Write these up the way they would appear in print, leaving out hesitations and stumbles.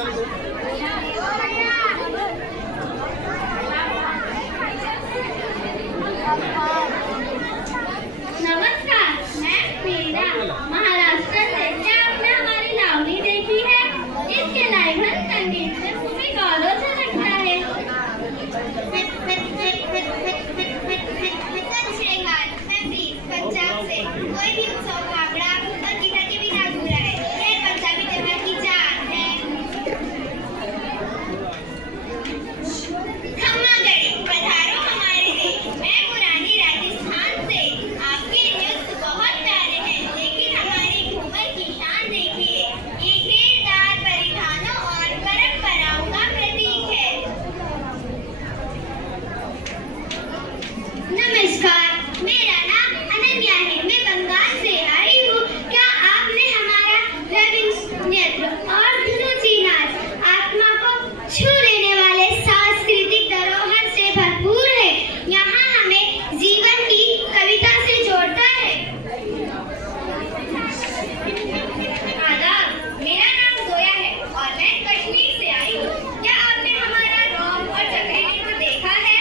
नमस्कार, मैं मीरा महाराष्ट्र से। क्या आपने हमारी लावनी देखी है? इसके लाइवन संगीत में भूमि गौरव से लगता है। मैं प्रीत पंजाब से। कोई भी उत्सव भांगड़ा और गिटार के बिना अधूरा है। यह पंजाबी त्योहार की जान है। खम्मा गढ़ी पधारो हमारे देश। मैं पुरानी राजस्थान से। आपके नृत्य बहुत प्यारे हैं, लेकिन हमारी घूमर की शान देखिए। ये घेरदार परिधानों और परंपराओं का प्रतीक है। नमस्कार, मेरा नाम अनन्या है। मैं बंगाल से आई हूँ। क्या आपने हमारा रविंद्र नृत्य और धुनुची नाच आत्मा को छू लेने वाले सांस्कृतिक धरोहर से भरपूर है। यहाँ हमें जीवन की कविता से जोड़ता है। आदाब, मेरा नाम जोया है और मैं कश्मीर से आई हूँ। क्या आपने हमारा रॉक और चक्री नृत्य देखा है?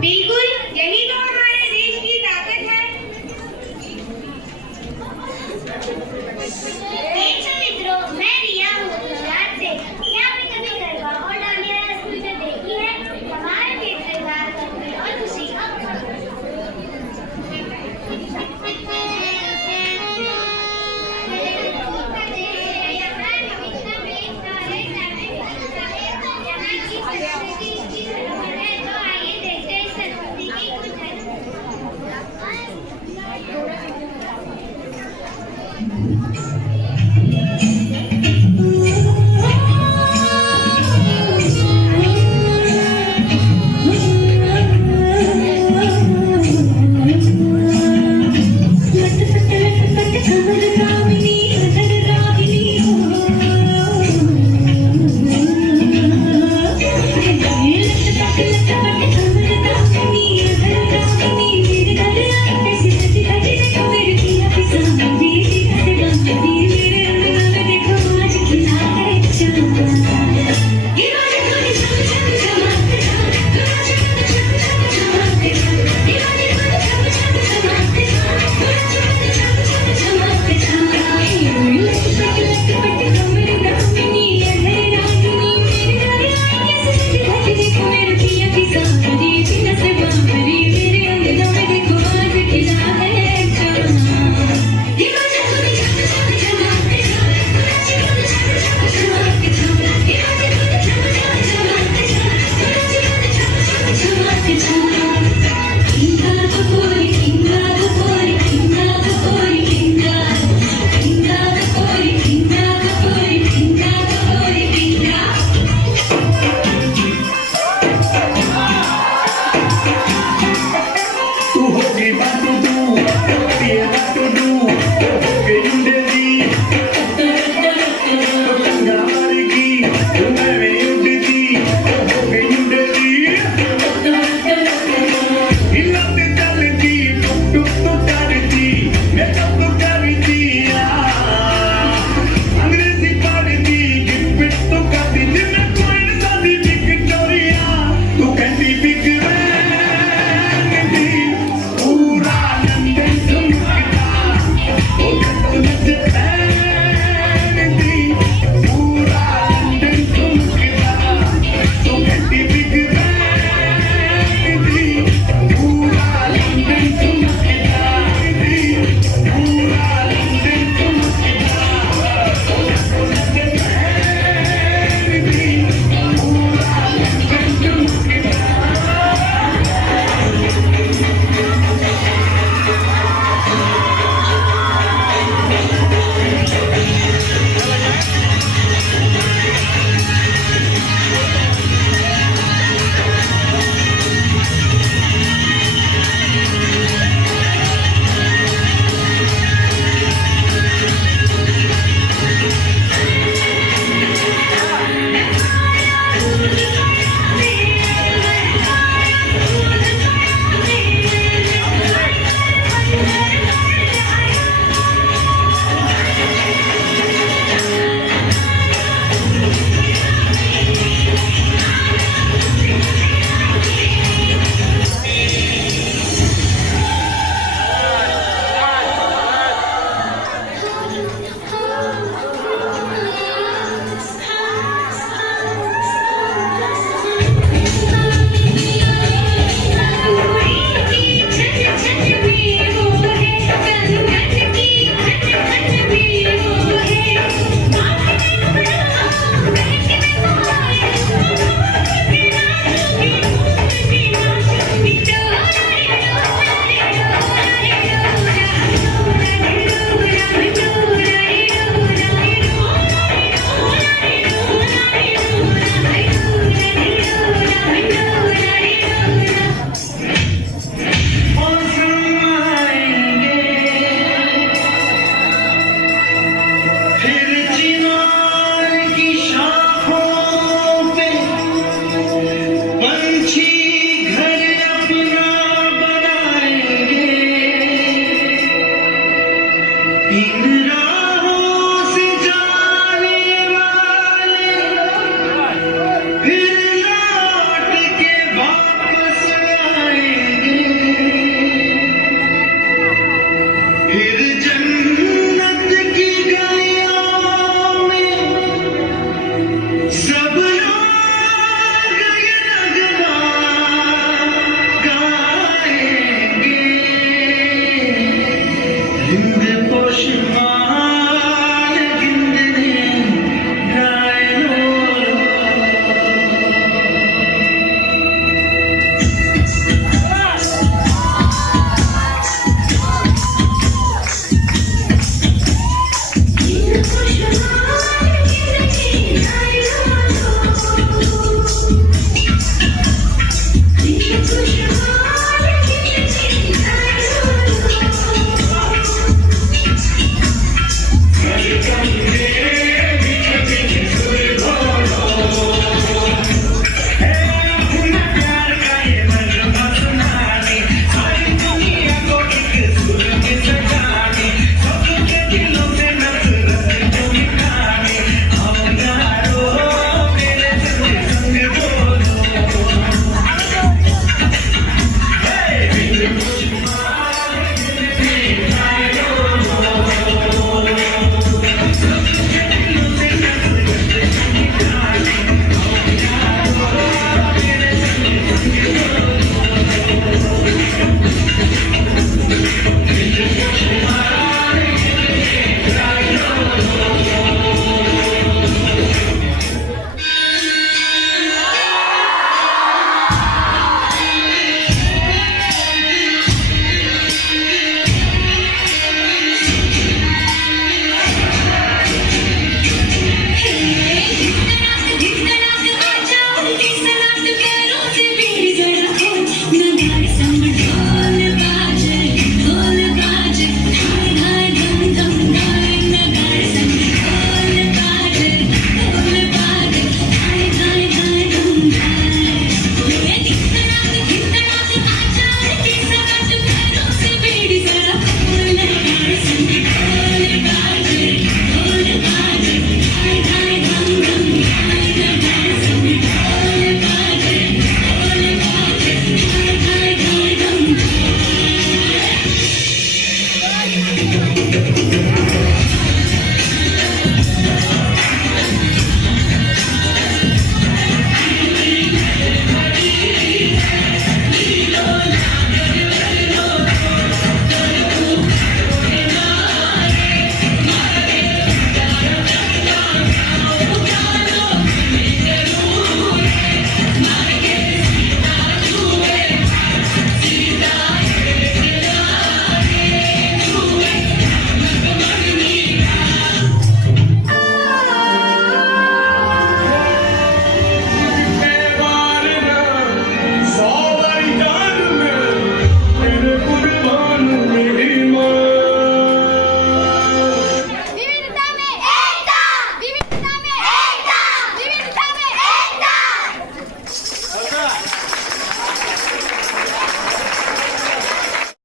बिल्कुल, यही तो हमारे देश की ताकत है। देखो मित्रों, मैं रिया हूँ गुजरात से। क्या आपने कभी गरबा और डांडिया नृत्य देखी है? हमारे किरदार करने और खुशी का Thank you.